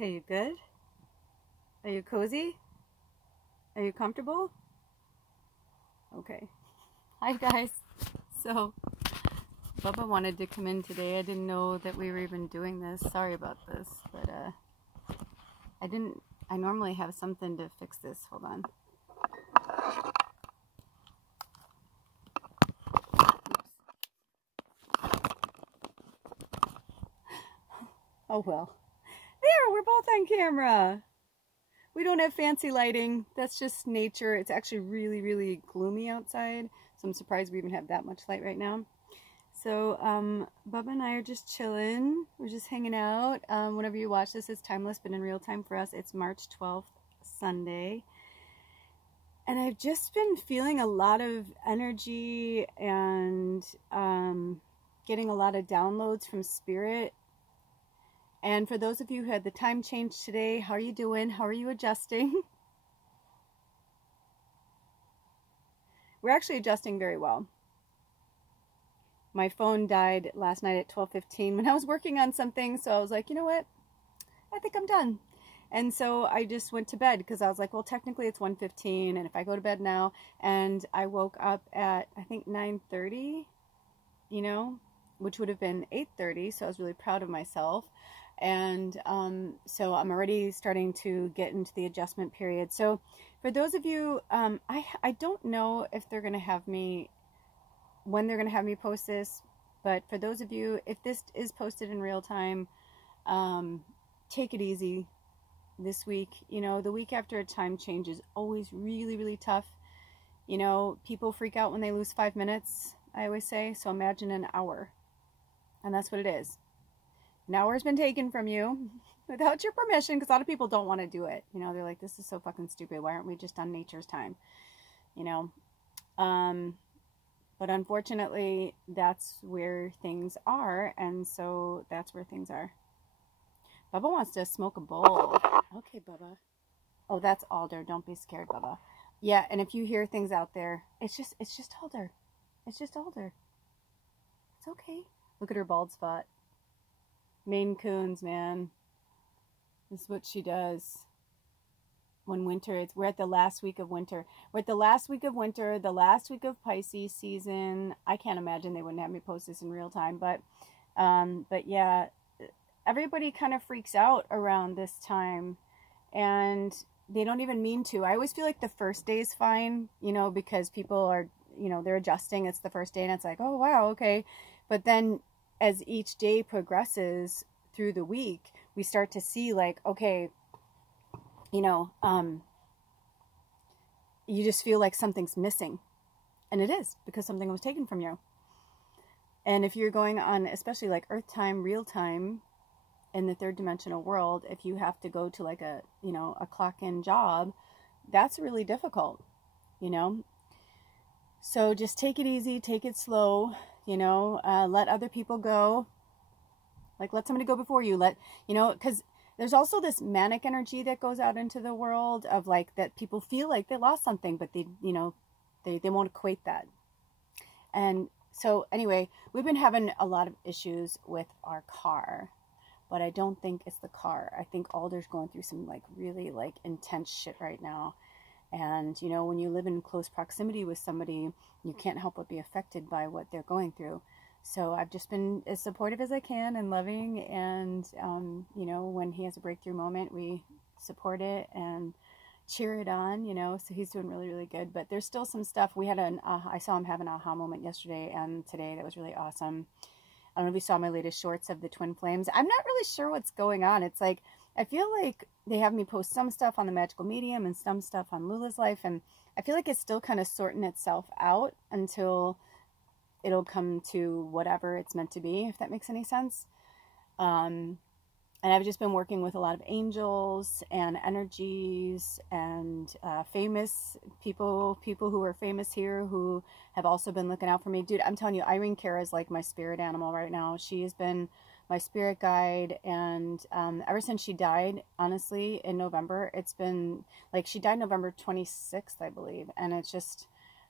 Okay, you good? Are you cozy? Are you comfortable? Okay. Hi guys. So, Bubba wanted to come in today. I didn't know that we were even doing this. Sorry about this, but I normally have something to fix this. Hold on. Oh well. There, we're both on camera. We don't have fancy lighting. That's just nature. It's actually really, really gloomy outside. So I'm surprised we even have that much light right now. So Bubba and I are just chilling. We're just hanging out. Whenever you watch this, it's timeless, but in real time for us, it's March 12th, Sunday. And I've just been feeling a lot of energy and getting a lot of downloads from Spirit. And for those of you who had the time change today, how are you doing? How are you adjusting? We're actually adjusting very well. My phone died last night at 12:15 when I was working on something, so I was like, you know what? I think I'm done. And so I just went to bed because I was like, well, technically it's 1:15, and if I go to bed now, and I woke up at, I think, 9:30, you know, which would have been 8:30, so I was really proud of myself. And so I'm already starting to get into the adjustment period. So for those of you, I don't know if they're going to have me, when they're going to have me post this, but for those of you, if this is posted in real time, take it easy this week. You know, the week after a time change is always really, really tough. You know, people freak out when they lose 5 minutes, I always say, so imagine an hour. And that's what it is. An hour has been taken from you without your permission, because a lot of people don't want to do it. You know, they're like, this is so fucking stupid. Why aren't we just on nature's time? You know, but unfortunately, that's where things are, and so that's where things are. Bubba wants to smoke a bowl. Okay, Bubba. Oh, that's Alder. Don't be scared, Bubba. Yeah, and if you hear things out there, it's just Alder. It's just Alder. It's okay. Look at her bald spot. Maine Coons, man. This is what she does. When winter, we're at the last week of winter. We're at the last week of winter, the last week of Pisces season. I can't imagine they wouldn't have me post this in real time, but yeah, everybody kind of freaks out around this time, and they don't even mean to. I always feel like the first day is fine, you know, because people are, you know, they're adjusting. It's the first day, and it's like, oh wow, okay. But then as each day progresses through the week, we start to see like, okay, you know, you just feel like something's missing. And it is, because something was taken from you. And if you're going on, especially like Earth time, real time, in the third dimensional world, if you have to go to like a, you know, a clock-in job, that's really difficult, you know. So just take it easy, take it slow, you know, let other people go. Like, let somebody go before you. Let, you know, because there's also this manic energy that goes out into the world of like, that people feel like they lost something, but they, you know, they won't equate that. And so anyway, we've been having a lot of issues with our car, but I don't think it's the car. I think Alder's going through some like really like intense shit right now. And, you know, when you live in close proximity with somebody, you can't help but be affected by what they're going through. So I've just been as supportive as I can and loving. And, you know, when he has a breakthrough moment, we support it and cheer it on, you know. So he's doing really, really good. But there's still some stuff. We had I saw him have an aha moment yesterday and today that was really awesome. I don't know if you saw my latest shorts of the twin flames. I'm not really sure what's going on. It's like, I feel like they have me post some stuff on the Magical Medium and some stuff on Lula's Life, and I feel like it's still kind of sorting itself out until it'll come to whatever it's meant to be, if that makes any sense. And I've just been working with a lot of angels and energies and famous people who are famous here who have also been looking out for me. Dude, I'm telling you, Irene Cara is like my spirit animal right now. She has been my spirit guide, and ever since she died, honestly, in November, it's been like, she died November 26th, I believe, and it's just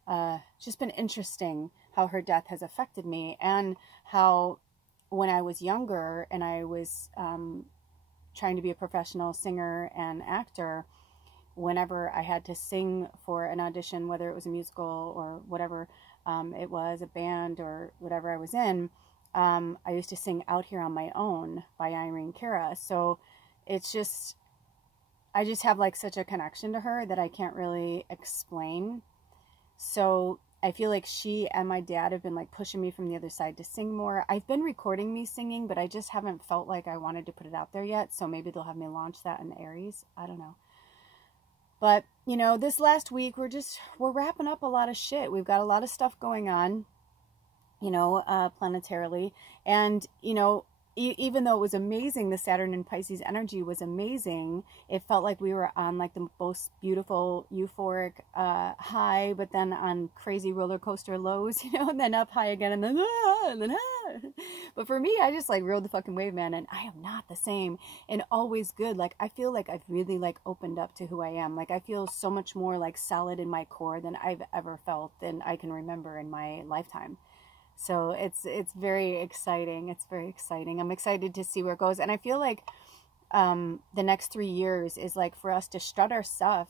been interesting how her death has affected me, and how when I was younger and I was trying to be a professional singer and actor, whenever I had to sing for an audition, whether it was a musical or whatever it was, a band or whatever I was in, I used to sing Out Here on My Own by Irene Cara. So it's just, I just have like such a connection to her that I can't really explain. So I feel like she and my dad have been like pushing me from the other side to sing more. I've been recording me singing, but I just haven't felt like I wanted to put it out there yet. So maybe they'll have me launch that in Aries. I don't know. But, you know, this last week, we're wrapping up a lot of shit. We've got a lot of stuff going on, you know, planetarily. And, you know, even though it was amazing, the Saturn and Pisces energy was amazing, it felt like we were on like the most beautiful, euphoric high, but then on crazy roller coaster lows, you know, and then up high again, and then But for me, I just like rode the fucking wave, man, and I am not the same, and always good. Like, I feel like I've really like opened up to who I am. Like, I feel so much more like solid in my core than I've ever felt than I can remember in my lifetime. So it's very exciting. It's very exciting. I'm excited to see where it goes. And I feel like the next 3 years is like for us to strut our stuff.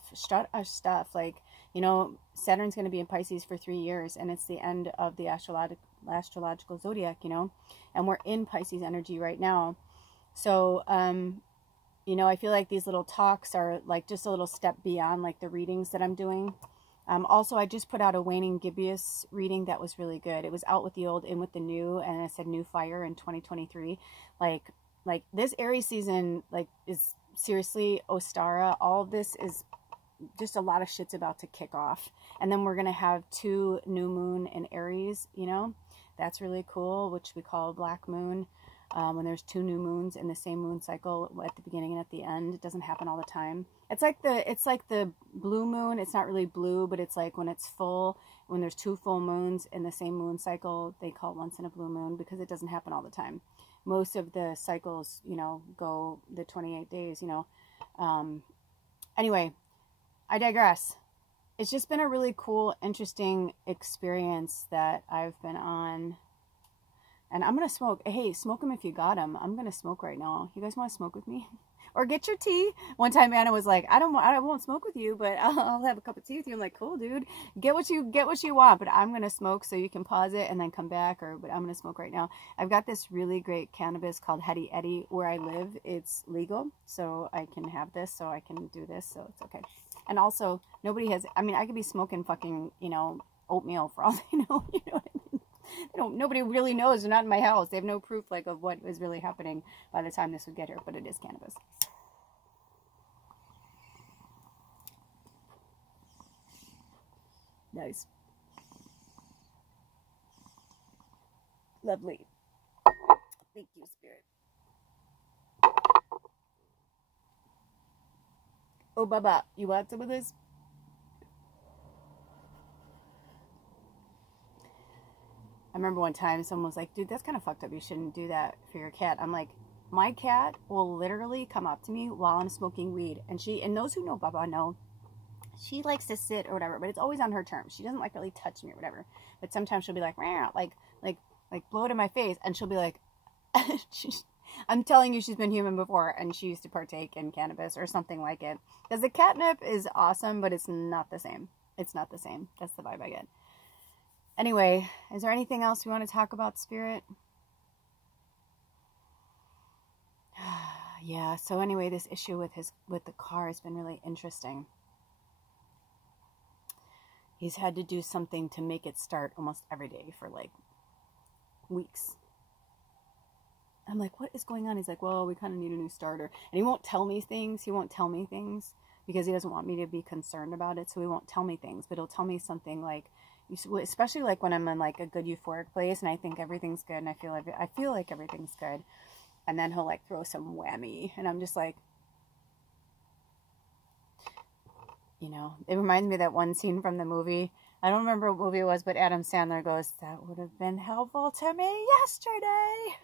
Like, you know, Saturn's going to be in Pisces for 3 years, and it's the end of the astrological zodiac, you know, and we're in Pisces energy right now. So, you know, I feel like these little talks are like just a little step beyond like the readings that I'm doing. Also, I just put out a waning gibbous reading that was really good. It was out with the old, in with the new, and it said new fire in 2023. Like this Aries season, like, is seriously Ostara. All of this is just a lot of shit's about to kick off. And then we're going to have 2 new moon in Aries, you know. That's really cool, which we call black moon. When there's 2 new moons in the same moon cycle at the beginning and at the end. It doesn't happen all the time. It's like the blue moon. It's not really blue, but it's like when it's full, when there's 2 full moons in the same moon cycle, they call it once in a blue moon, because it doesn't happen all the time. Most of the cycles, you know, go the 28 days, you know. Anyway, I digress. It's just been a really cool, interesting experience that I've been on. And I'm going to smoke. Hey, smoke them if you got them. I'm going to smoke right now. You guys want to smoke with me? Or get your tea. One time Anna was like, I won't smoke with you, but I'll have a cup of tea with you. I'm like, cool, dude. Get what you want, but I'm going to smoke, so you can pause it and then come back, but I'm going to smoke right now. I've got this really great cannabis called Hetty Eddy where I live. It's legal, so I can have this, so I can do this, so it's okay. And also, nobody has, I mean, I could be smoking fucking, you know, oatmeal for all they know, you know what I mean? Nobody really knows. They're not in my house. They have no proof like of what is really happening by the time this would get here, but it is cannabis. Nice. Lovely. Thank you, Spirit. Oh, Baba, you want some of this? I remember one time someone was like, dude, that's kind of fucked up. You shouldn't do that for your cat. I'm like, my cat will literally come up to me while I'm smoking weed. And those who know Baba know, she likes to sit or whatever, but it's always on her terms. She doesn't like really touch me or whatever. But sometimes she'll be like, blow it in my face. And she'll be like, I'm telling you, she's been human before, and she used to partake in cannabis or something like it. Because the catnip is awesome, but it's not the same. It's not the same. That's the vibe I get. Anyway, is there anything else we want to talk about, Spirit? Yeah, so anyway, this issue with the car has been really interesting. He's had to do something to make it start almost every day for like weeks. I'm like, what is going on? He's like, well, we kind of need a new starter. And he won't tell me things. He won't tell me things because he doesn't want me to be concerned about it. So he won't tell me things, but he'll tell me something like, especially like when I'm in like a good euphoric place and I think everything's good and I feel like everything's good. And then he'll like throw some whammy and I'm just like, you know, it reminds me of that one scene from the movie. I don't remember what movie it was, but Adam Sandler goes, that would have been helpful to me yesterday.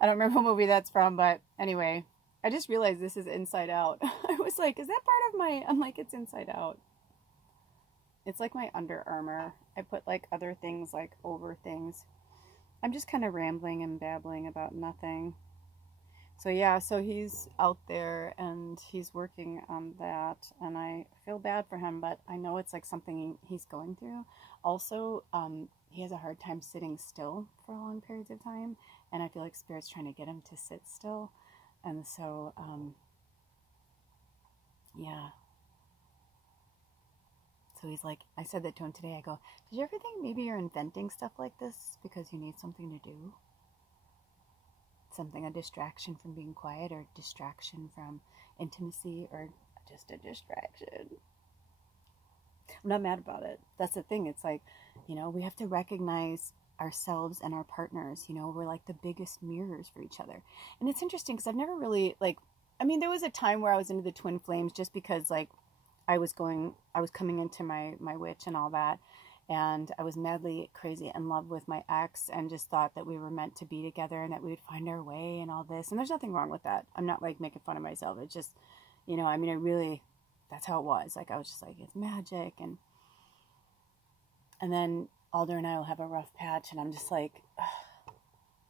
I don't remember what movie that's from, but anyway, I just realized this is Inside Out. I was like, is that part of my, I'm like, it's Inside Out. It's like my Under Armour. I put like other things like over things. I'm just kind of rambling and babbling about nothing. So yeah, so he's out there and he's working on that, and I feel bad for him, but I know it's like something he's going through. Also, he has a hard time sitting still for long periods of time, and I feel like Spirit's trying to get him to sit still. And so, yeah. So he's like, I said that to him today. I go, did you ever think maybe you're inventing stuff like this because you need something to do? Something, a distraction from being quiet, or distraction from intimacy, or just a distraction. I'm not mad about it. That's the thing. It's like, you know, we have to recognize ourselves and our partners. You know, we're like the biggest mirrors for each other. And it's interesting because I've never really, like, I mean, there was a time where I was into the twin flames just because, like, I was coming into my witch and all that. And I was madly crazy in love with my ex and just thought that we were meant to be together and that we would find our way and all this. And there's nothing wrong with that. I'm not like making fun of myself. It's just, you know, I mean, that's how it was. Like, I was just like, it's magic. And then Alder and I will have a rough patch and I'm just like,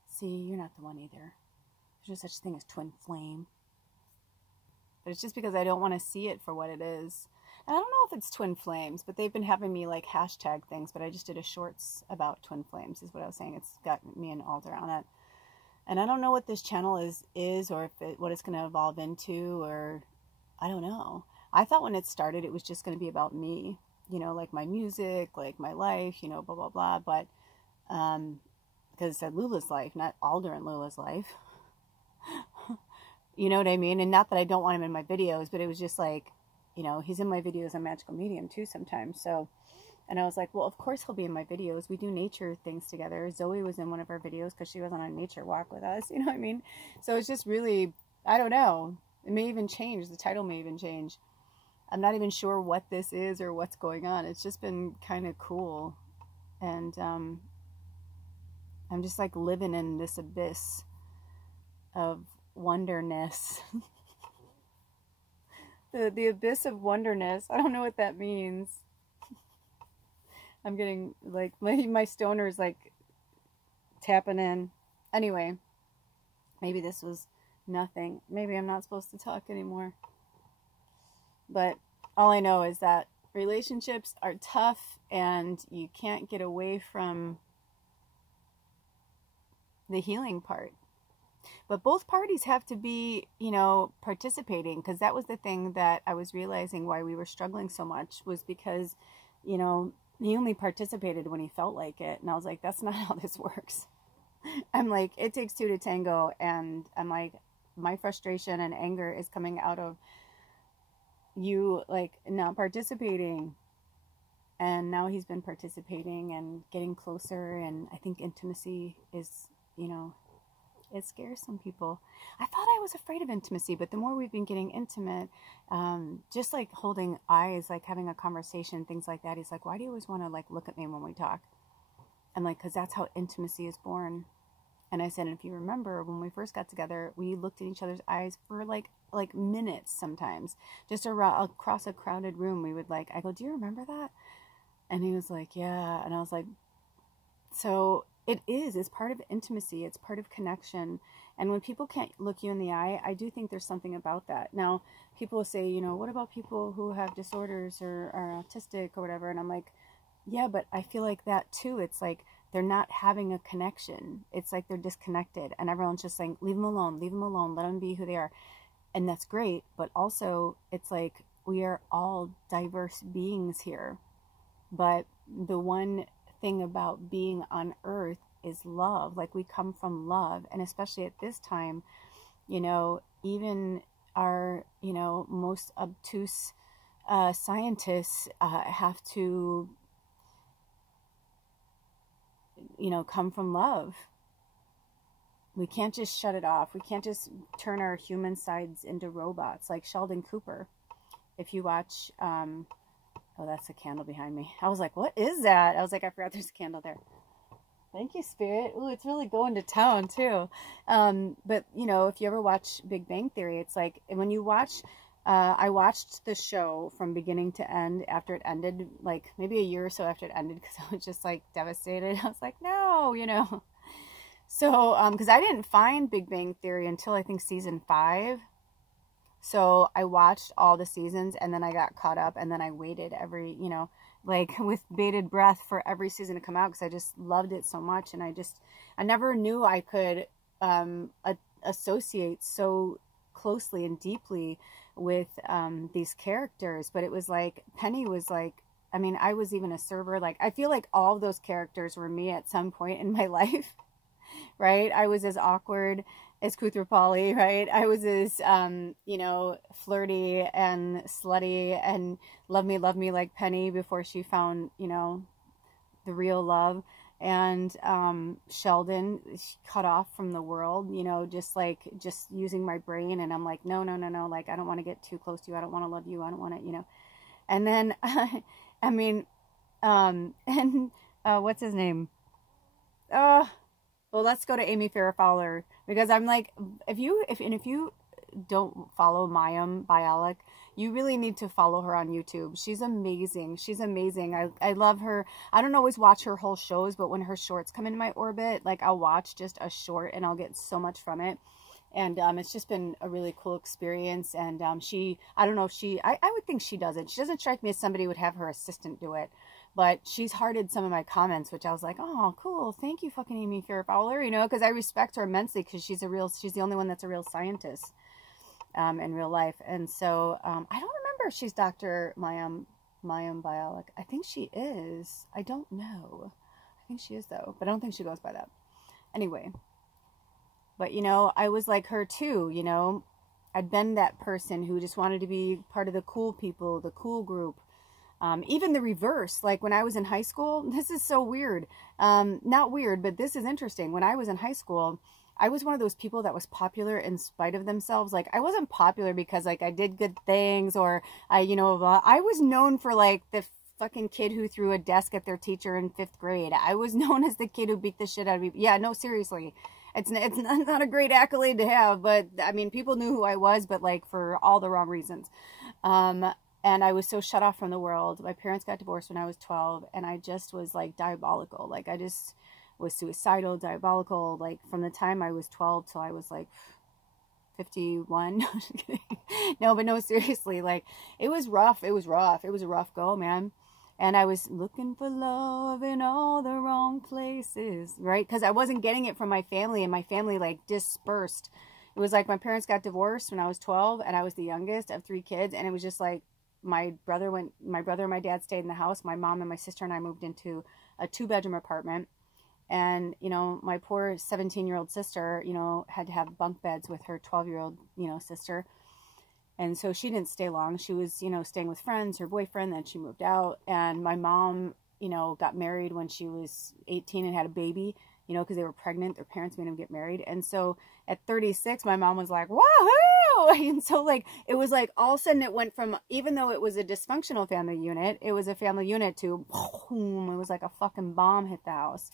see, you're not the one either. There's no such thing as twin flame. But it's just because I don't want to see it for what it is. And I don't know if it's twin flames, but they've been having me like hashtag things, but I just did a shorts about twin flames is what I was saying. It's got me and Alder on it. And I don't know what this channel is or if what it's going to evolve into, or I don't know. I thought when it started, it was just going to be about me, you know, like my music, like my life, you know, blah, blah, blah. But, because it said Lula's life, not Alder and Lula's life. You know what I mean? And not that I don't want him in my videos, but it was just like, you know, he's in my videos on Magical Medium too sometimes. So, and I was like, well, of course he'll be in my videos. We do nature things together. Zoe was in one of our videos because she was on a nature walk with us. You know what I mean? So it's just really, I don't know. It may even change. The title may even change. I'm not even sure what this is or what's going on. It's just been kind of cool. And I'm just like living in this abyss of wonderness. The abyss of wonderness. I don't know what that means. I'm getting like my stoner's like tapping in. Anyway, maybe this was nothing. Maybe I'm not supposed to talk anymore. But all I know is that relationships are tough and you can't get away from the healing part. But both parties have to be, you know, participating, because that was the thing that I was realizing why we were struggling so much was because, you know, he only participated when he felt like it. And I was like, that's not how this works. I'm like, it takes two to tango. And I'm like, my frustration and anger is coming out of you, like, not participating. And now he's been participating and getting closer. And I think intimacy is, you know, it scares some people. I thought I was afraid of intimacy, but the more we've been getting intimate, just like holding eyes, like having a conversation, things like that. He's like, why do you always want to like look at me when we talk? I'm like, because that's how intimacy is born. And I said, if you remember, when we first got together, we looked in each other's eyes for like minutes sometimes, just across a crowded room. We would like, I go, do you remember that? And he was like, yeah. And I was like, so it's part of intimacy. It's part of connection. And when people can't look you in the eye, I do think there's something about that. Now, people will say, you know, what about people who have disorders or are autistic or whatever? And I'm like, yeah, but I feel like that too. It's like they're not having a connection. It's like they're disconnected. And everyone's just saying, leave them alone, let them be who they are. And that's great. But also, it's like we are all diverse beings here. But the one thing about being on earth is love. Like, we come from love. And especially at this time, you know, even our, you know, most obtuse scientists have to, you know, come from love. We can't just shut it off. We can't just turn our human sides into robots like Sheldon Cooper. If you watch, oh, that's a candle behind me. I was like, what is that? I was like, I forgot there's a candle there. Thank you, Spirit. Ooh, it's really going to town, too. But, you know, if you ever watch Big Bang Theory, it's like, when you watch, I watched the show from beginning to end after it ended, like, maybe a year or so after it ended, because I was just, like, devastated. I was like, no, you know. So, because I didn't find Big Bang Theory until I think season 5. So I watched all the seasons and then I got caught up and then I waited every, you know, like with bated breath for every season to come out because I just loved it so much. And I never knew I could associate so closely and deeply with these characters. But it was like, Penny was like, I mean, I was even a server. Like, I feel like all of those characters were me at some point in my life, right? I was as awkward as Koothrappali, right? I was as, you know, flirty and slutty and love me like Penny before she found, you know, the real love. And Sheldon, cut off from the world, you know, just using my brain. And I'm like, no, like, I don't want to get too close to you. I don't want to love you. I don't want to, you know. And then, I mean, what's his name? Well, let's go to Amy Farrah Fowler, because I'm like, if you don't follow Mayim Bialik, you really need to follow her on YouTube. She's amazing. She's amazing. I love her. I don't always watch her whole shows, but when her shorts come into my orbit, like, I'll watch just a short and I'll get so much from it. And it's just been a really cool experience. And I don't know if I would think she does it. She doesn't strike me as somebody who would have her assistant do it. But she's hearted some of my comments, which I was like, oh, cool. Thank you, fucking Amy Farrah Fowler, you know, because I respect her immensely because she's the only one that's a real scientist in real life. And so I don't remember if she's Dr. Mayim Bialik. I think she is. I don't know. I think she is, though. But I don't think she goes by that. Anyway. But, you know, I was like her, too, you know. I'd been that person who just wanted to be part of the cool people, the cool group. Even the reverse, like when I was in high school, this is so weird. Not weird, but this is interesting. When I was in high school, I was one of those people that was popular in spite of themselves. Like, I wasn't popular because, like, I did good things or I was known for, like, the fucking kid who threw a desk at their teacher in 5th grade. I was known as the kid who beat the shit out of me. Yeah, no, seriously. It's not a great accolade to have, but, I mean, people knew who I was, but, like, for all the wrong reasons. And I was so shut off from the world. My parents got divorced when I was 12, and I just was, like, diabolical. Like, I just was suicidal, diabolical, like, from the time I was 12 till I was, like, 51. No, just kidding. No, but no, seriously, like, it was rough. It was rough. It was a rough go, man. And I was looking for love in all the wrong places, right? Because I wasn't getting it from my family, and my family, like, dispersed. It was like my parents got divorced when I was 12, and I was the youngest of 3 kids, and it was just like, my brother and my dad stayed in the house. My mom and my sister and I moved into a 2-bedroom apartment. And, you know, my poor 17-year-old sister, you know, had to have bunk beds with her 12-year-old, you know, sister. And so she didn't stay long. She was, you know, staying with friends, her boyfriend, then she moved out. And my mom, you know, got married when she was 18 and had a baby, you know, because they were pregnant. Their parents made them get married. And so at 36, my mom was like, woohoo! And so, like, it was like all of a sudden it went from, even though it was a dysfunctional family unit, it was a family unit to, boom, it was like a fucking bomb hit the house.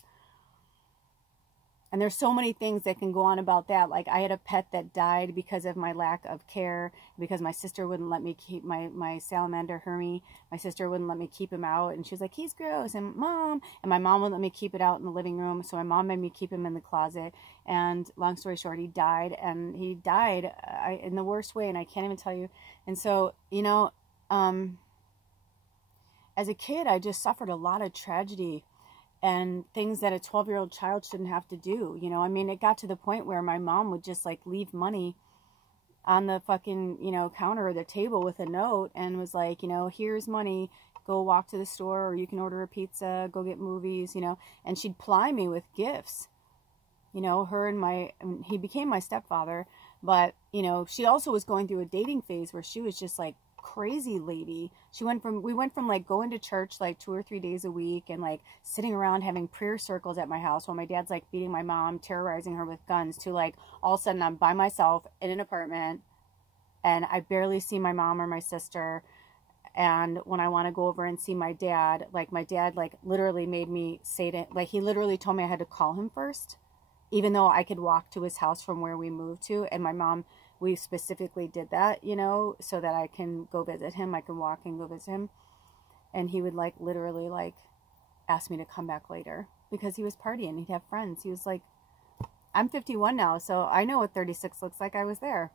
And there's so many things that can go on about that. Like, I had a pet that died because of my lack of care, because my sister wouldn't let me keep my salamander Hermie. My sister wouldn't let me keep him out. And she was like, he's gross. And my mom wouldn't let me keep it out in the living room. So my mom made me keep him in the closet. And long story short, he died. And he died in the worst way. And I can't even tell you. And so, you know, as a kid, I just suffered a lot of tragedy and things that a 12-year-old child shouldn't have to do. You know, I mean, it got to the point where my mom would just, like, leave money on the fucking, you know, counter or the table with a note and was like, you know, here's money, go walk to the store, or you can order a pizza, go get movies, you know, and she'd ply me with gifts. You know, he became my stepfather, but, you know, she also was going through a dating phase where she was just, like, crazy lady. We went from like going to church like 2 or 3 days a week and like sitting around having prayer circles at my house while my dad's like beating my mom, terrorizing her with guns, to like all of a sudden I'm by myself in an apartment and I barely see my mom or my sister. And when I want to go over and see my dad, like my dad like literally made me say to, like, he literally told me I had to call him first, even though I could walk to his house from where we moved to. And my mom, we specifically did that, you know, so that I can go visit him. I can walk and go visit him. And he would like literally like ask me to come back later because he was partying. He'd have friends. He was like I'm 51 now, so I know what 36 looks like. I was there.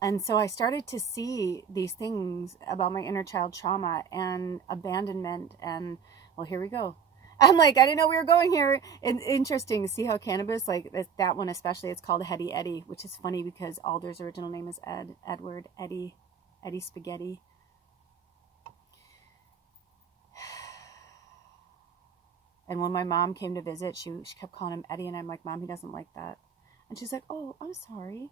And so I started to see these things about my inner child trauma and abandonment. And, well, here we go. I'm like, I didn't know we were going here. It's interesting to see how cannabis, like that one especially, it's called Hetty Eddie, which is funny because Alder's original name is Edward Eddie Spaghetti. And when my mom came to visit, she kept calling him Eddie, and I'm like, Mom, he doesn't like that. And she's like, oh, I'm sorry.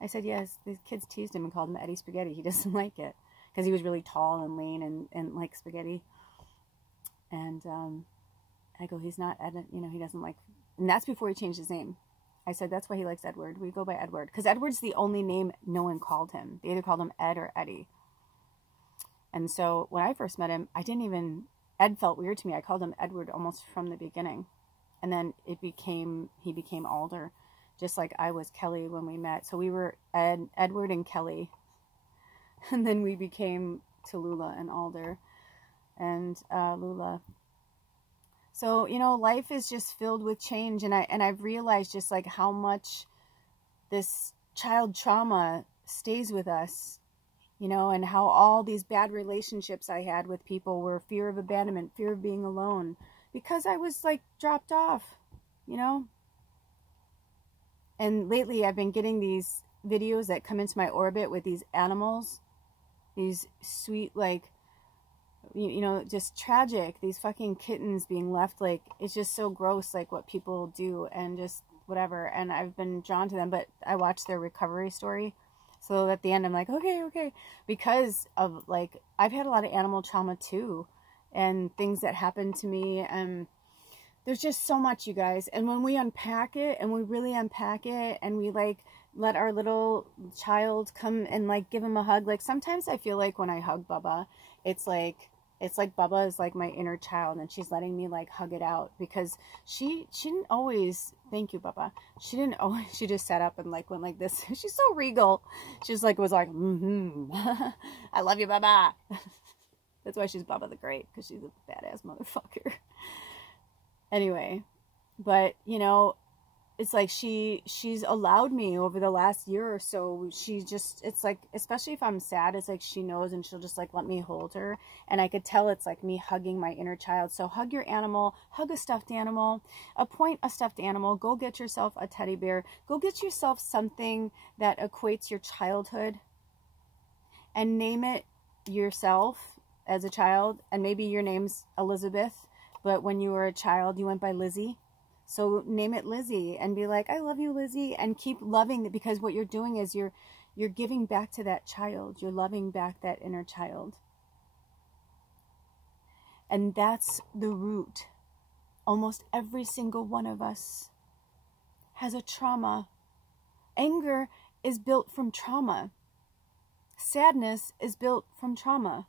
I said, yes, the kids teased him and called him Eddie Spaghetti. He doesn't like it because he was really tall and lean and like spaghetti. And I go, he's not, you know, he doesn't like, and that's before he changed his name. I said, that's why he likes Edward. We go by Edward because Edward's the only name no one called him. They either called him Ed or Eddie. And so when I first met him, Ed felt weird to me. I called him Edward almost from the beginning. And then he became Alder, just like I was Kelly when we met. So we were Edward and Kelly. And then we became Tallulah and Alder and Lula. So, you know, life is just filled with change. And I've realized just like how much this child trauma stays with us. You know, and how all these bad relationships I had with people were fear of abandonment, fear of being alone, because I was like dropped off, you know. And lately I've been getting these videos that come into my orbit with these animals, these sweet, like, you know, just tragic, these fucking kittens being left, like, it's just so gross, like what people do and just whatever. And I've been drawn to them, but I watched their recovery story. So at the end, I'm like, okay. Because of, like, I've had a lot of animal trauma too. And things that happened to me. And there's just so much, you guys. And when we unpack it, and we really unpack it, and we, like, let our little child come and, like, give him a hug. Like, sometimes I feel like when I hug Bubba, it's like Bubba is, like, my inner child. And she's letting me, like, hug it out. Because she didn't always... Thank you, Bubba. She didn't always... She just sat up and, like, went like this. She's so regal. She's, like, was like, I love you, Bubba. That's why she's Bubba the Great. Because she's a badass motherfucker. Anyway. But, you know... It's like she's allowed me over the last year or so. She just, it's like, especially if I'm sad, it's like she knows and she'll just like let me hold her. And I could tell it's like me hugging my inner child. So hug your animal, hug a stuffed animal, appoint a stuffed animal, go get yourself a teddy bear, go get yourself something that equates your childhood and name it yourself as a child. And maybe your name's Elizabeth, but when you were a child, you went by Lizzie. So name it Lizzie and be like, I love you, Lizzie, and keep loving it, because what you're doing is you're giving back to that child. You're loving back that inner child. And that's the root. Almost every single one of us has a trauma. Anger is built from trauma. Sadness is built from trauma.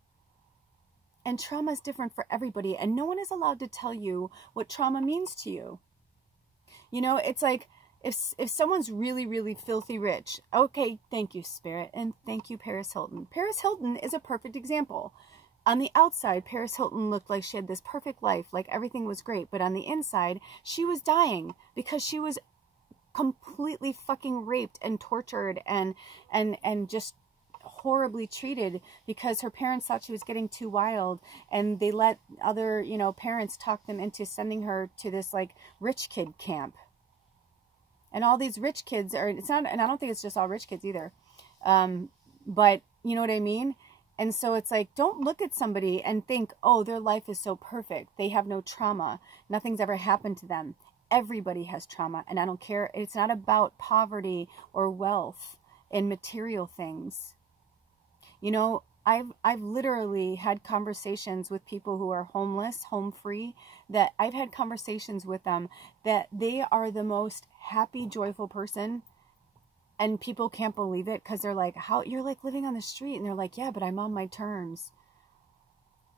And trauma is different for everybody. And no one is allowed to tell you what trauma means to you. You know, it's like if someone's really, really filthy rich, okay, thank you, Spirit, and thank you, Paris Hilton. Paris Hilton is a perfect example. On the outside, Paris Hilton looked like she had this perfect life, like everything was great, but on the inside, she was dying because she was completely fucking raped and tortured and just horribly treated because her parents thought she was getting too wild, and they let other, you know, parents talk them into sending her to this like rich kid camp. And all these rich kids are, it's not, and I don't think it's just all rich kids either. But you know what I mean? And so it's like, don't look at somebody and think, oh, their life is so perfect. They have no trauma. Nothing's ever happened to them. Everybody has trauma. And I don't care. It's not about poverty or wealth and material things. You know, I've literally had conversations with people who are homeless, home free, that I've had conversations with them that they are the most happy, joyful person, and people can't believe it because they're like, how, you're like living on the street, and they're like, yeah, but I'm on my terms.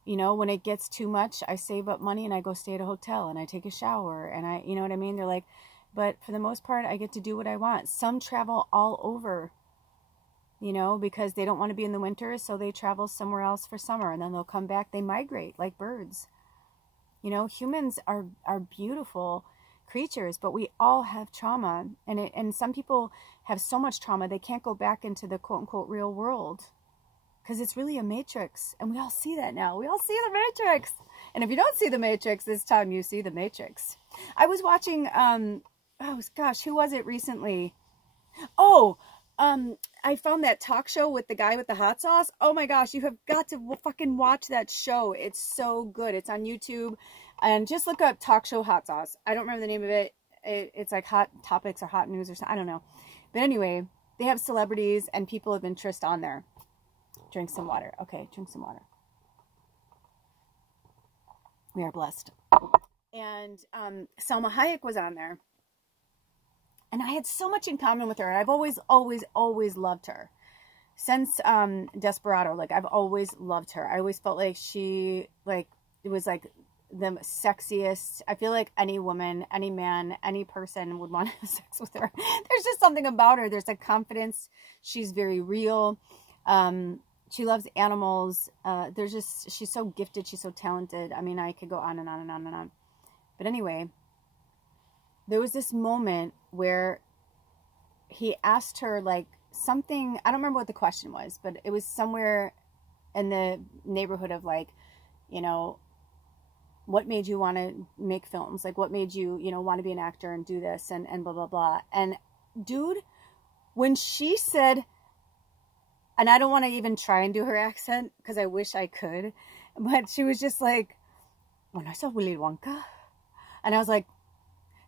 You know, when it gets too much, I save up money and I go stay at a hotel and I take a shower and I, you know what I mean? They're like, but for the most part, I get to do what I want. Some travel all over. You know, because they don't want to be in the winter, so they travel somewhere else for summer, and then they'll come back. They migrate like birds. You know, humans are beautiful creatures, but we all have trauma. And some people have so much trauma, they can't go back into the quote unquote real world because it's really a matrix. And we all see that now. We all see the matrix. And if you don't see the matrix, this time you see the matrix. I was watching, oh gosh, who was it recently? Oh, I found that talk show with the guy with the hot sauce. Oh my gosh, you have got to fucking watch that show. It's so good. It's on YouTube. And just look up talk show hot sauce. I don't remember the name of it. It's like hot topics or hot news or something. I don't know. But anyway, they have celebrities and people of interest on there. Drink some water. Okay, drink some water. We are blessed. And Salma Hayek was on there. And I had so much in common with her. I've always, always, always loved her. Since Desperado, like, I've always loved her. I always felt like she, like, it was like the sexiest. I feel like any woman, any man, any person would want to have sex with her. There's just something about her. There's a confidence. She's very real. She loves animals. She's so gifted. She's so talented. I mean, I could go on and on and on and on. But anyway, there was this moment where he asked her, like, something. I don't remember what the question was, but it was somewhere in the neighborhood of, like, you know, what made you want to make films? Like, what made you, you know, want to be an actor and do this and blah, blah, blah. And dude, when she said, and I don't want to even try and do her accent because I wish I could, but she was just like, when I saw Willy Wonka, and I was like,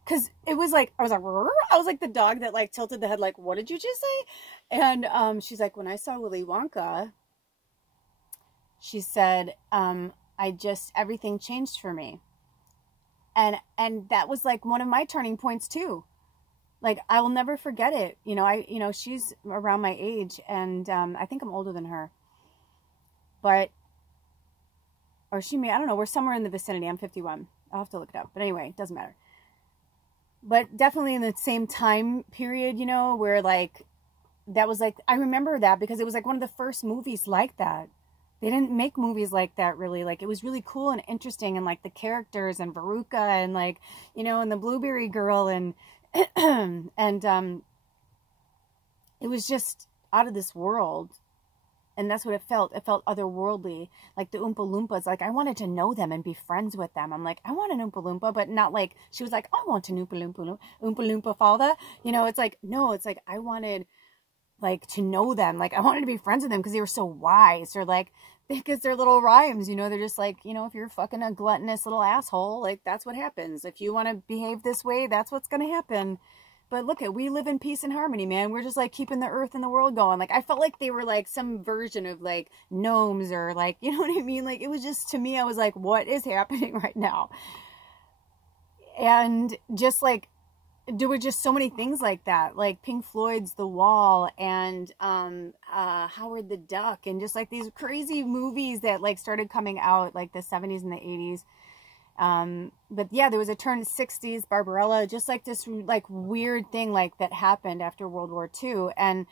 because it was like, I was like the dog that, like, tilted the head, like, what did you just say? And she's like, when I saw Willy Wonka, she said, everything changed for me. And that was, like, one of my turning points too. Like, I will never forget it. You know, she's around my age, and I think I'm older than her. But, or she may, I don't know, we're somewhere in the vicinity. I'm 51. I'll have to look it up. But anyway, it doesn't matter. But definitely in the same time period, you know, where, like, that was, like, I remember that because it was, like, one of the first movies like that. They didn't make movies like that, really. Like, it was really cool and interesting, and, like, the characters and Veruca and, like, you know, and the Blueberry Girl and and it was just out of this world. And that's what it felt. It felt otherworldly. Like the Oompa Loompas. Like, I wanted to know them and be friends with them. I'm like, I want an Oompa Loompa, but not like, she was like, I want an Oompa Loompa father. You know, it's like, no, it's like, I wanted, like, to know them. Like, I wanted to be friends with them because they were so wise, or, like, because they're little rhymes, you know, they're just like, you know, if you're fucking a gluttonous little asshole, like, that's what happens. If you want to behave this way, that's what's going to happen. But look, we live in peace and harmony, man. We're just, like, keeping the earth and the world going. Like, I felt like they were, like, some version of, like, gnomes, or, like, you know what I mean? Like, it was just, to me, I was like, what is happening right now? And just, like, there were just so many things like that, like Pink Floyd's The Wall, and Howard the Duck, and just, like, these crazy movies that, like, started coming out, like, the 70s and the 80s. But yeah, there was a turn in the 60s, Barbarella, just, like, this, like, weird thing, like, that happened after World War II. And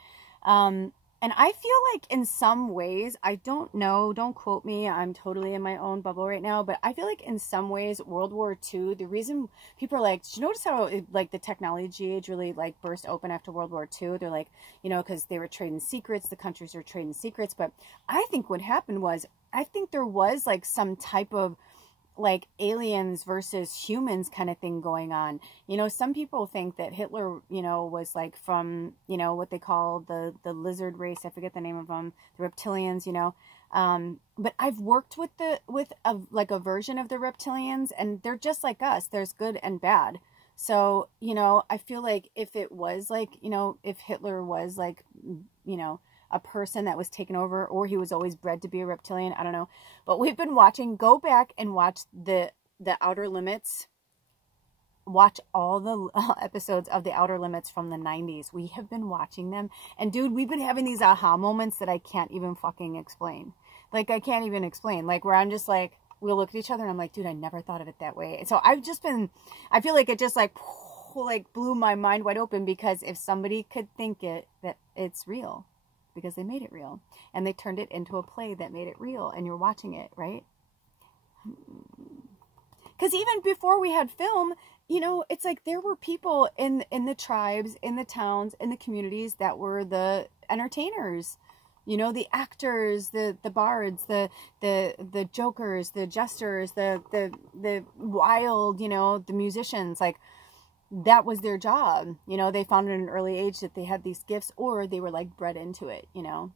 I feel like in some ways, I don't know, don't quote me, I'm totally in my own bubble right now, but I feel like in some ways, World War II, the reason people are like, did you notice how, like, the technology age really, like, burst open after World War II? They're like, you know, because they were trading secrets, the countries were trading secrets. But I think what happened was, I think there was, like, some type of, like, aliens versus humans kind of thing going on. You know, some people think that Hitler, you know, was, like, from, you know, what they call the lizard race. I forget the name of them, the reptilians, you know. But I've worked with a version of the reptilians, and they're just like us. There's good and bad. So, you know, I feel like if it was, like, you know, if Hitler was, like, you know, a person that was taken over, or he was always bred to be a reptilian, I don't know. But we've been watching, go back and watch the Outer Limits. Watch all the episodes of the Outer Limits from the 90s. We have been watching them. And dude, we've been having these aha moments that I can't even fucking explain. Like, I can't even explain. Like, where I'm just like, we'll look at each other and I'm like, dude, I never thought of it that way. And so I've just been, I feel like it just, like blew my mind wide open, because if somebody could think it, that it's real, because they made it real, and they turned it into a play that made it real, and you're watching it, right? Because even before we had film, you know, it's like there were people in the tribes, in the towns, in the communities that were the entertainers, you know, the actors, the bards, the jokers, the jesters, the wild, you know, the musicians. Like, that was their job. You know, they found at an early age that they had these gifts, or they were like bred into it, you know,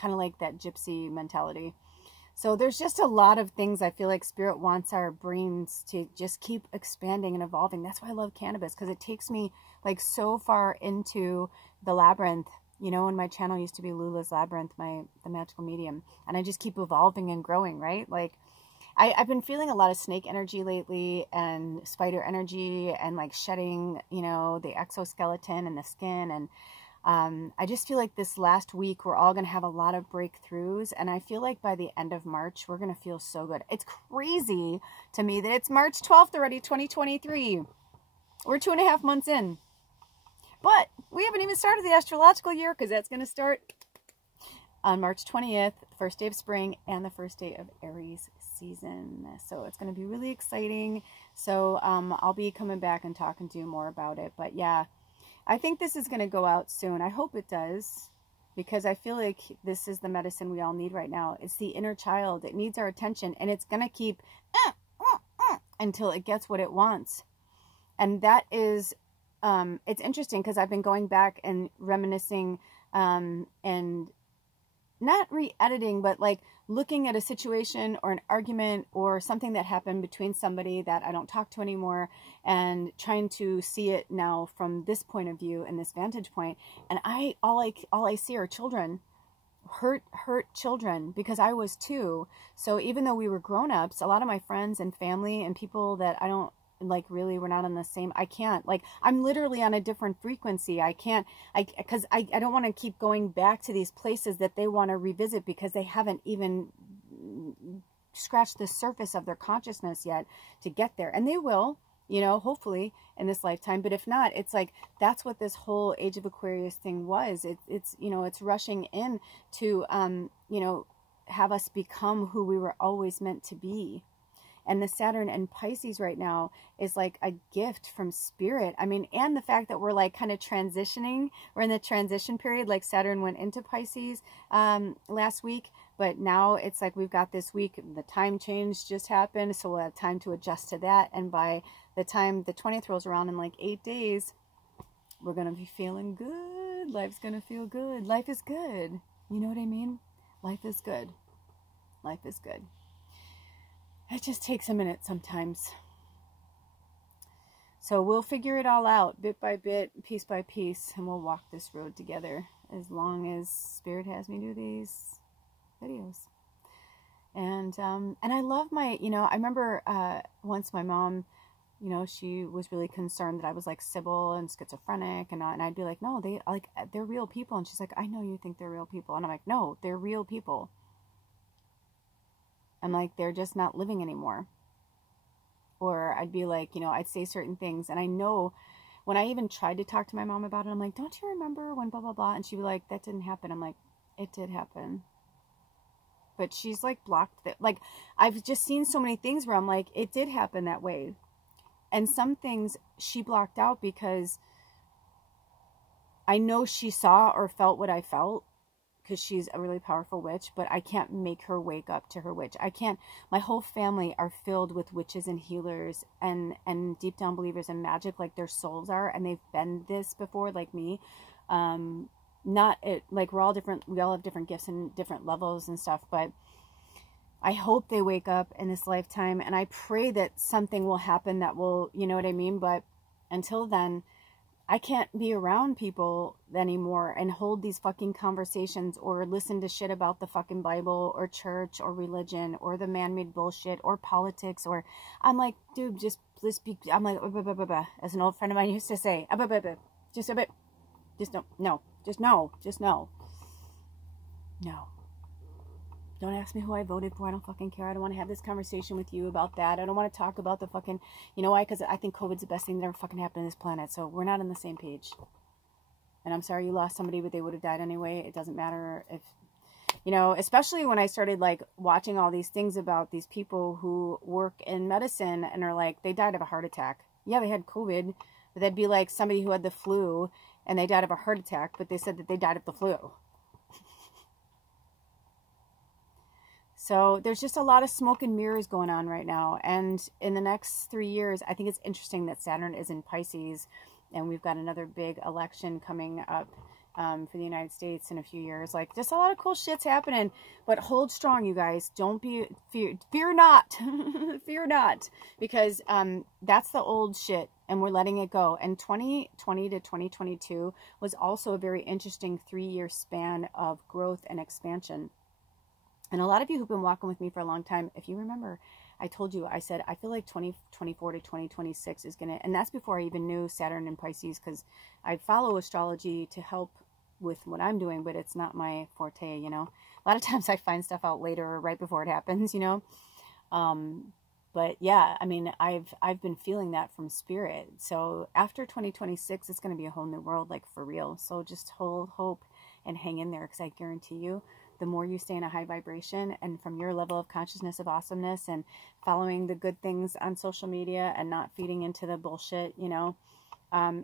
kind of like that gypsy mentality. So there's just a lot of things I feel like Spirit wants our brains to just keep expanding and evolving. That's why I love cannabis, because it takes me like so far into the labyrinth. You know, and my channel used to be Lula's Labyrinth, the magical medium. And I just keep evolving and growing, right? Like, I've been feeling a lot of snake energy lately, and spider energy, and like shedding, you know, the exoskeleton and the skin. And I just feel like this last week, we're all going to have a lot of breakthroughs. And I feel like by the end of March, we're going to feel so good. It's crazy to me that it's March 12th already, 2023. We're 2.5 months in. But we haven't even started the astrological year, because that's going to start on March 20th, the first day of spring and the first day of Aries season. So it's going to be really exciting. So I'll be coming back and talking to you more about it. But yeah, I think this is going to go out soon. I hope it does, because I feel like this is the medicine we all need right now. It's the inner child. It needs our attention, and it's going to keep until it gets what it wants. And that is, it's interesting, because I've been going back and reminiscing and not re-editing, but like looking at a situation or an argument or something that happened between somebody that I don't talk to anymore, and trying to see it now from this point of view and this vantage point. And all I see are children, hurt children, because I was too. So even though we were grown-ups, a lot of my friends and family and people that I don't like, really, we're not on the same, I can't, like, I'm literally on a different frequency. I can't, because I don't want to keep going back to these places that they want to revisit, because they haven't even scratched the surface of their consciousness yet to get there. And they will, you know, hopefully in this lifetime. But if not, it's like, that's what this whole Age of Aquarius thing was. It's, you know, it's rushing in to, you know, have us become who we were always meant to be. And the Saturn and Pisces right now is like a gift from Spirit. I mean, and the fact that we're like kind of transitioning. We're in the transition period. Like, Saturn went into Pisces last week. But now it's like we've got this week. The time change just happened. So we'll have time to adjust to that. And by the time the 20th rolls around in like 8 days, we're going to be feeling good. Life's going to feel good. Life is good. You know what I mean? Life is good. Life is good. It just takes a minute sometimes. So we'll figure it all out bit by bit, piece by piece, and we'll walk this road together as long as Spirit has me do these videos. And I love my, you know, I remember once my mom, you know, she was really concerned that I was like Sybil and schizophrenic, and I'd be like, no, they're real people. And she's like, I know you think they're real people. And I'm like, no, they're real people. I'm like, they're just not living anymore. Or I'd be like, you know, I'd say certain things. And I know when I even tried to talk to my mom about it, I'm like, don't you remember when blah, blah, blah? And she'd be like, that didn't happen. I'm like, it did happen. But she's like blocked that. Like, I've just seen so many things where I'm like, it did happen that way. And some things she blocked out because I know she saw or felt what I felt, because she's a really powerful witch, but I can't make her wake up to her witch. I can't. My whole family are filled with witches and healers and deep down believers in magic, like their souls are, and they've been this before, like me. Not it, like we're all different. We all have different gifts and different levels and stuff, but I hope they wake up in this lifetime, and I pray that something will happen that will, you know what I mean? But until then, I can't be around people anymore and hold these fucking conversations or listen to shit about the fucking Bible or church or religion or the man-made bullshit or politics. Or I'm like, dude, just be, I'm like, as an old friend of mine used to say, just a bit, just no, no. Don't ask me who I voted for. I don't fucking care. I don't want to have this conversation with you about that. I don't want to talk about the fucking, you know why? Because I think COVID's the best thing that ever fucking happened on this planet. So we're not on the same page. And I'm sorry you lost somebody, but they would have died anyway. It doesn't matter if, you know, especially when I started like watching all these things about these people who work in medicine and are like, they died of a heart attack. yeah, they had COVID, but that'd be like somebody who had the flu and they died of a heart attack, but they said that they died of the flu. So there's just a lot of smoke and mirrors going on right now. And in the next 3 years, I think it's interesting that Saturn is in Pisces, and we've got another big election coming up for the United States in a few years. Like, just a lot of cool shit's happening. But hold strong, you guys. Don't be fear not. Fear not, because that's the old shit, and we're letting it go. And 2020 to 2022 was also a very interesting 3-year span of growth and expansion. And a lot of you who've been walking with me for a long time, if you remember, I told you, I said, I feel like 2024 to 2026 is going to, and that's before I even knew Saturn in Pisces, because I follow astrology to help with what I'm doing, but it's not my forte, you know. A lot of times I find stuff out later or right before it happens, you know. But yeah, I mean, I've been feeling that from spirit. So after 2026, it's going to be a whole new world, like for real. So just hold hope and hang in there, because I guarantee you, the more you stay in a high vibration and from your level of consciousness of awesomeness and following the good things on social media and not feeding into the bullshit, you know.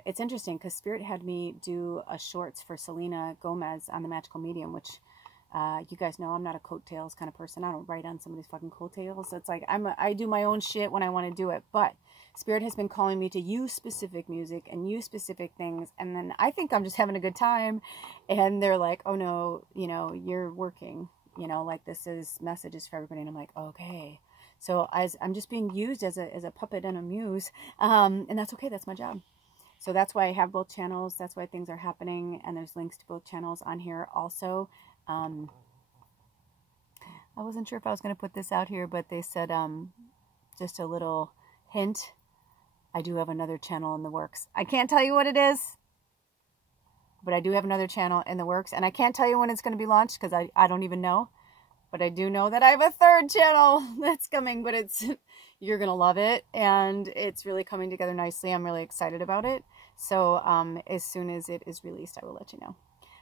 It's interesting because Spirit had me do a shorts for Selena Gomez on the Magical Medium, which you guys know I'm not a coattails kind of person. I don't write on somebody's fucking coattails. It's like I do my own shit when I want to do it. But Spirit has been calling me to use specific music and use specific things. And then I think I'm just having a good time. And they're like, oh no, you know, you're working, you know, like this is messages for everybody. And I'm like, okay. So I'm just being used as a puppet and a muse. And that's okay. That's my job. So that's why I have both channels. That's why things are happening. And there's links to both channels on here also. I wasn't sure if I was going to put this out here, but they said, just a little hint. I do have another channel in the works. I can't tell you what it is, but I do have another channel in the works. And I can't tell you when it's going to be launched because I don't even know. But I do know that I have a third channel that's coming, but you're going to love it. And it's really coming together nicely. I'm really excited about it. So as soon as it is released, I will let you know.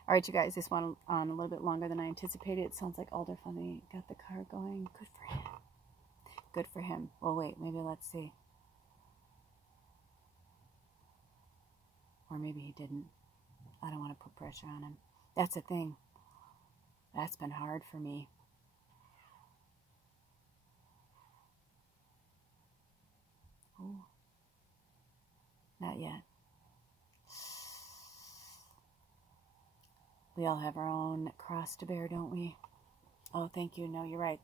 All right, you guys, this went on a little bit longer than I anticipated. It sounds like Alder finally got the car going. Good for him. Good for him. Well, wait, maybe let's see. Or maybe he didn't. I don't want to put pressure on him. That's the thing. That's been hard for me. Ooh. Not yet. We all have our own cross to bear, don't we? Oh, thank you. No, you're right.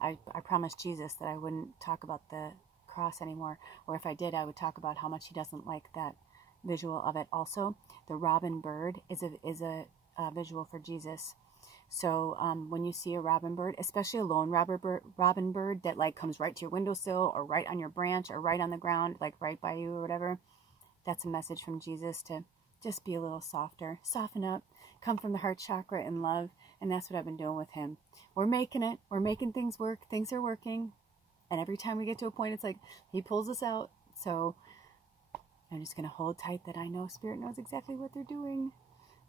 I promised Jesus that I wouldn't talk about the cross anymore. Or if I did, I would talk about how much he doesn't like that visual of it. Also, the robin bird is a visual for Jesus. So when you see a robin bird, especially a lone robin bird that like comes right to your windowsill or right on your branch or right on the ground, like right by you or whatever, that's a message from Jesus to just be a little softer, soften up, come from the heart chakra in love. And that's what I've been doing with him. We're making it. We're making things work. Things are working. And every time we get to a point, it's like he pulls us out. So I'm just going to hold tight that I know Spirit knows exactly what they're doing.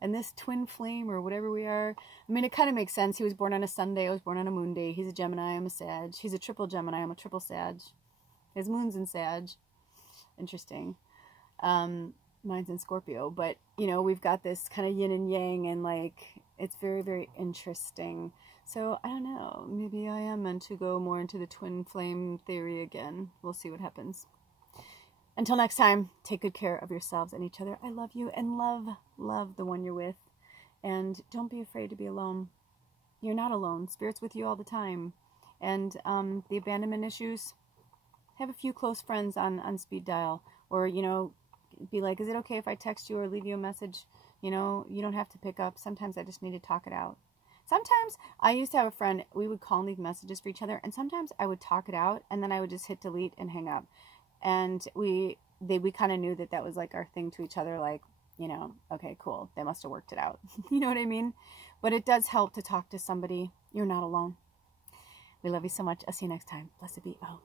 And this twin flame or whatever we are, I mean, it kind of makes sense. He was born on a Sunday. I was born on a moon day. He's a Gemini. I'm a Sag. He's a triple Gemini. I'm a triple Sag. His moon's in Sag. Interesting. Mine's in Scorpio. But, you know, we've got this kind of yin and yang, and like, it's very, very interesting. So, I don't know. Maybe I am meant to go more into the twin flame theory again. We'll see what happens. Until next time, take good care of yourselves and each other. I love you, and love the one you're with. And don't be afraid to be alone. You're not alone. Spirit's with you all the time. And the abandonment issues, have a few close friends on speed dial. Or, you know, be like, is it okay if I text you or leave you a message? You know, you don't have to pick up. Sometimes I just need to talk it out. Sometimes I used to have a friend, we would call and leave messages for each other. And sometimes I would talk it out, and then I would just hit delete and hang up. And we kind of knew that that was like our thing to each other, like, you know, okay, cool. They must have worked it out. You know what I mean? But it does help to talk to somebody. You're not alone. We love you so much. I'll see you next time. Blessed be. Oh.